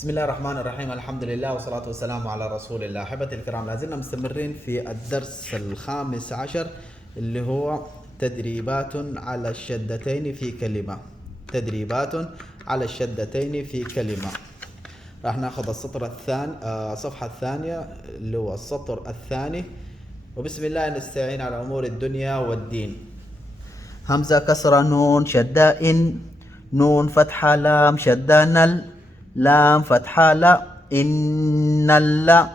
بسم الله الرحمن الرحيم. الحمد لله والصلاة والسلام على رسول الله. أحبتي الكرام، لازلنا مستمرين في الدرس الخامس عشر اللي هو تدريبات على الشدتين في كلمة. تدريبات على الشدتين في كلمة. راح ناخذ السطر الثاني، الصفحة الثانية اللي هو السطر الثاني. وبسم الله نستعين على أمور الدنيا والدين. همزة كسرة نون شدة إن، نون فتحة لام شدة نل، لام فتحة لا إن اللا،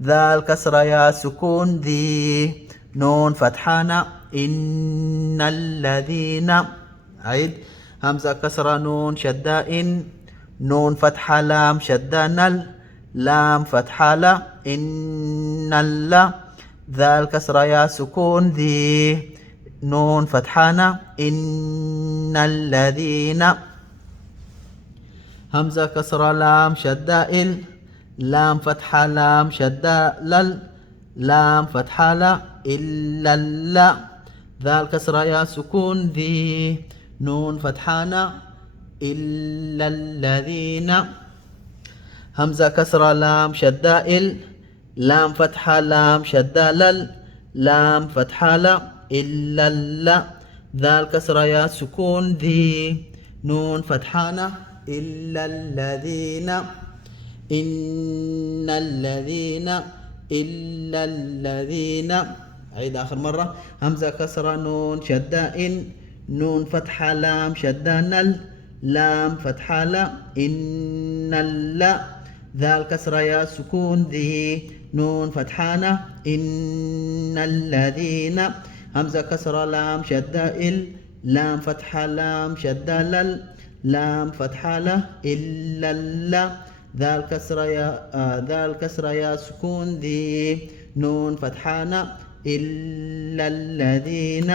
ذال كسرة يا سكون ذي، نون فتحة نا إن الذين. عيد. همزة كسرة نون شدة إن، نون فتحة لام شدة نل، لام فتحة لا إن اللا، ذال كسرة يا سكون ذي، نون فتحة نا إن الذين. همزة كسرة لام شدة إل، لام فتحة لام شدة لل، لام فتحة لا إلا اللا، ذال كسرة يا سكون ذي، نون فتحة نا إلا الذين. همزة كسرة لام شدة إل، لام فتحة لام شدة لل، لام فتحة لا إلا اللا، ذال كسرة يا سكون ذي، نون فتحة نا إلا الذين. إن الذين إلا الذين. عيد آخر مرة. همزة كسرة نون شدة إن، نون فتحة لام شدة نل، لام فتحة لا إن اللا، ذال كسرة يا سكون ذي، نون فتحة نا إن الذين. همزة كسرة لام شدة إل، لام فتحة لام شدة لل، لام فتحة لا إلا اللا، ذال كسرة يا سكون ذي، نون فتحة نا إلا الذين.